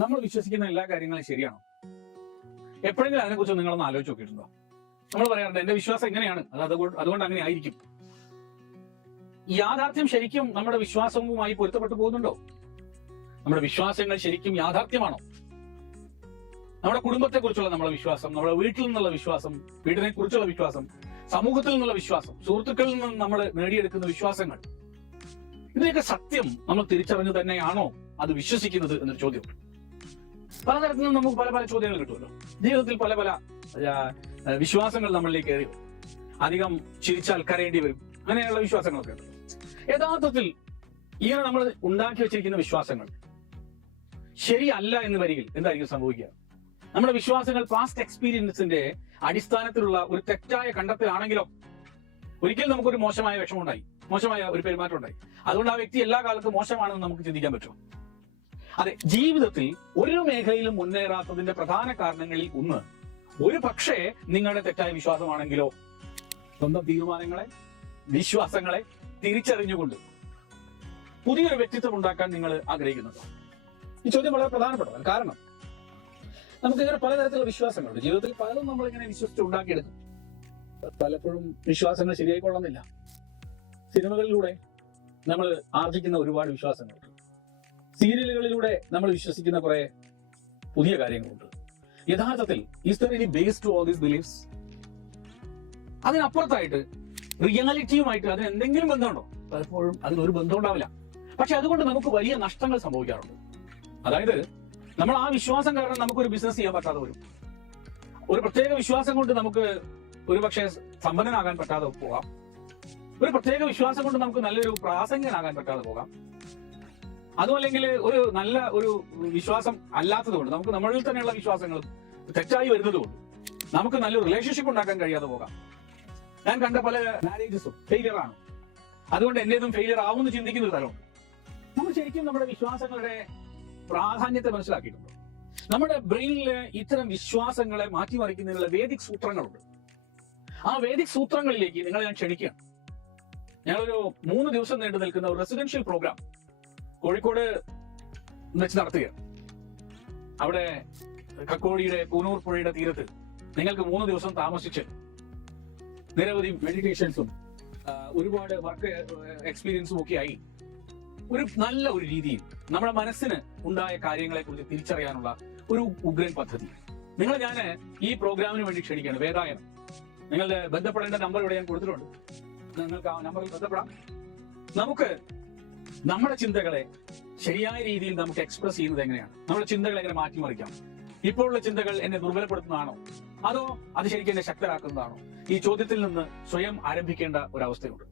നമ്മൾ വിശ്വസിക്കുന്ന എല്ലാ കാര്യങ്ങളും ശരിയാണോ? എപ്പോഴെങ്കിലും അതിനെക്കുറിച്ച് നിങ്ങളൊന്ന് ആലോചിച്ച് നോക്കിയിട്ടുണ്ടോ? നമ്മൾ പറയാറുണ്ട് എന്റെ വിശ്വാസം എങ്ങനെയാണ് അത് അതുകൊണ്ട് അങ്ങനെ ആയിരിക്കും. യാഥാർത്ഥ്യം ശരിക്കും നമ്മുടെ വിശ്വാസവുമായി പൊരുത്തപ്പെട്ടു പോകുന്നുണ്ടോ? നമ്മുടെ വിശ്വാസങ്ങൾ ശരിക്കും യാഥാർത്ഥ്യമാണോ? നമ്മുടെ കുടുംബത്തെക്കുറിച്ചുള്ള നമ്മുടെ വിശ്വാസം നമ്മുടെ വീട്ടിൽ നിന്നുള്ള വിശ്വാസം വീടിനെ കുറിച്ചുള്ള വിശ്വാസം സമൂഹത്തിൽ നിന്നുള്ള വിശ്വാസം സുഹൃത്തുക്കളിൽ നിന്ന് നമ്മൾ നേടിയെടുക്കുന്ന വിശ്വാസങ്ങൾ. ഇതിനൊക്കെ സത്യം നമ്മൾ തിരിച്ചറിഞ്ഞു തന്നെയാണോ അത് വിശ്വസിക്കുന്നത് എന്നൊരു ചോദ്യം. പലതരത്തിൽ നിന്നും നമുക്ക് പല പല ചോദ്യങ്ങൾ കിട്ടുമല്ലോ. ജീവിതത്തിൽ പല പല വിശ്വാസങ്ങൾ നമ്മളിലേക്ക് കയറി. അധികം ചിരിച്ചാൽ കരയേണ്ടി വരും. അങ്ങനെയുള്ള വിശ്വാസങ്ങളൊക്കെ യഥാർത്ഥത്തിൽ ഇങ്ങനെ നമ്മൾ ഉണ്ടാക്കി വെച്ചിരിക്കുന്ന വിശ്വാസങ്ങൾ ശരിയല്ല എന്ന് വരികിൽ എന്തായിരിക്കും സംഭവിക്കുക? നമ്മുടെ വിശ്വാസങ്ങൾ പാസ്റ്റ് എക്സ്പീരിയൻസിന്റെ അടിസ്ഥാനത്തിലുള്ള ഒരു തെറ്റായ കണ്ടെത്തലാണെങ്കിലോ ഒരിക്കലും നമുക്കൊരു മോശമായ വിഷമം ഉണ്ടായി മോശമായ ഒരു പെരുമാറ്റം ഉണ്ടായി അതുകൊണ്ട് ആ വ്യക്തി എല്ലാ കാലത്തും മോശമാണെന്ന് നമുക്ക് ചിന്തിക്കാൻ പറ്റുമോ? അതെ. ജീവിതത്തിൽ ഒരു മേഖലയിലും മുന്നേറാത്തതിന്റെ പ്രധാന കാരണങ്ങളിൽ ഒന്ന്. ഒരു പക്ഷേ നിങ്ങളുടെ തെറ്റായ വിശ്വാസമാണെങ്കിലോ സ്വന്തം തീരുമാനങ്ങളെ വിശ്വാസങ്ങളെ തിരിച്ചറിഞ്ഞുകൊണ്ട് പുതിയൊരു വ്യക്തിത്വം ഉണ്ടാക്കാൻ നിങ്ങൾ ആഗ്രഹിക്കുന്നുണ്ടോ ഈ ചോദ്യം വളരെ പ്രധാനപ്പെട്ടതാണ്. കാരണം നമുക്ക് ഇങ്ങനെ പലതരത്തിലുള്ള വിശ്വാസങ്ങളുണ്ട്. ജീവിതത്തിൽ പലതും നമ്മൾ ഇങ്ങനെ വിശ്വസിച്ച് ഉണ്ടാക്കിയെടുക്കും. പലപ്പോഴും വിശ്വാസങ്ങൾ ശരിയായിക്കൊള്ളുന്നില്ല സിനിമകളിലൂടെ നമ്മൾ ആർജിക്കുന്ന ഒരുപാട് വിശ്വാസങ്ങളുണ്ട് സീരിയലുകളിലൂടെ നമ്മൾ വിശ്വസിക്കുന്ന കുറെ പുതിയ കാര്യങ്ങളുണ്ട്. യഥാർത്ഥത്തിൽ is base to all these beliefs അതിനപ്പുറത്തായിട്ട് റിയാലിറ്റിയുമായിട്ട് അതിന് എന്തെങ്കിലും ബന്ധമുണ്ടോ? പലപ്പോഴും അതിനൊരു ബന്ധം ഉണ്ടാവില്ല. പക്ഷെ അതുകൊണ്ട് നമുക്ക് വലിയ നഷ്ടങ്ങൾ സംഭവിക്കാറുണ്ട്. അതായത് നമ്മൾ ആ വിശ്വാസം കാരണം നമുക്കൊരു ബിസിനസ് ചെയ്യാൻ പറ്റാതെ വരും. ഒരു പ്രത്യേക വിശ്വാസം കൊണ്ട് നമുക്ക് ഒരു പക്ഷേ സമ്പന്നനാകാൻ പറ്റാതെ പോകാം. ഒരു പ്രത്യേക വിശ്വാസം കൊണ്ട് നമുക്ക് നല്ലൊരു പ്രാസംഗികനാകാൻ പറ്റാതെ പോകാം. അതും അല്ലെങ്കിൽ ഒരു നല്ല ഒരു വിശ്വാസം അല്ലാത്തത് കൊണ്ട് നമുക്ക് നമ്മളിൽ തന്നെയുള്ള വിശ്വാസങ്ങൾ തെറ്റായി വരുന്നതുകൊണ്ട് നമുക്ക് നല്ലൊരു റിലേഷൻഷിപ്പ് ഉണ്ടാക്കാൻ കഴിയാതെ പോകാം. ഞാൻ കണ്ട പല മാരേജസും ഫെയിലിയർ ആണ്. അതുകൊണ്ട് എന്റേതും ഫെയിലിയർ ആവുമെന്ന് ചിന്തിക്കുന്ന ഒരു തരമുണ്ട് നമ്മൾ ശരിക്കും നമ്മുടെ വിശ്വാസങ്ങളുടെ പ്രാധാന്യത്തെ മനസ്സിലാക്കിയിട്ടുണ്ട്. നമ്മുടെ ബ്രെയിനിൽ ഇത്തരം വിശ്വാസങ്ങളെ മാറ്റിമറിക്കുന്നതിനുള്ള വേദിക് സൂത്രങ്ങളുണ്ട്. ആ വേദിക് സൂത്രങ്ങളിലേക്ക് നിങ്ങളെ ഞാൻ ക്ഷണിക്കുകയാണ്. ഞങ്ങളൊരു മൂന്ന് ദിവസം നീണ്ടു നിൽക്കുന്ന ഒരു റെസിഡൻഷ്യൽ പ്രോഗ്രാം കോഴിക്കോട് വെച്ച് നടത്തുക. അവിടെ കക്കോടിയുടെ പൂനൂർ പുഴയുടെ തീരത്ത് നിങ്ങൾക്ക് മൂന്ന് ദിവസം താമസിച്ച് നിരവധി മെഡിറ്റേഷൻസും ഒരുപാട് വർക്ക് എക്സ്പീരിയൻസും ഒക്കെ ആയി ഒരു നല്ല ഒരു രീതിയിൽ നമ്മുടെ മനസ്സിന് ഉണ്ടായ കാര്യങ്ങളെ കുറിച്ച് തിരിച്ചറിയാനുള്ള ഒരു ഉഗ്രൻ പദ്ധതി. നിങ്ങൾ ഞാൻ ഈ പ്രോഗ്രാമിന് വേണ്ടി ക്ഷണിക്കുകയാണ് വേദായനം. നിങ്ങളുടെ ബന്ധപ്പെടേണ്ട നമ്പർ ഇവിടെ ഞാൻ കൊടുത്തിട്ടുണ്ട്. നിങ്ങൾക്ക് ആ നമ്പറിൽ ബന്ധപ്പെടാം. നമുക്ക് നമ്മുടെ ചിന്തകളെ ശരിയായ രീതിയിൽ നമുക്ക് എക്സ്പ്രസ് ചെയ്യുന്നത് എങ്ങനെയാണ്? നമ്മുടെ ചിന്തകളെ എങ്ങനെ മാറ്റിമറിക്കാം? ഇപ്പോഴുള്ള ചിന്തകൾ എന്നെ ദുർബലപ്പെടുത്തുന്നതാണോ? അതോ അത് ശരിക്കും എന്നെ ശക്തരാക്കുന്നതാണോ? ഈ ചോദ്യത്തിൽ നിന്ന് സ്വയം ആരംഭിക്കേണ്ട ഒരു അവസ്ഥയുണ്ട്.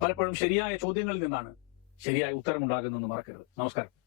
പലപ്പോഴും ശരിയായ ചോദ്യങ്ങളിൽ നിന്നാണ് ശരിയായ ഉത്തരം ഉണ്ടാകുന്നതെന്ന് മറക്കരുത്. നമസ്കാരം.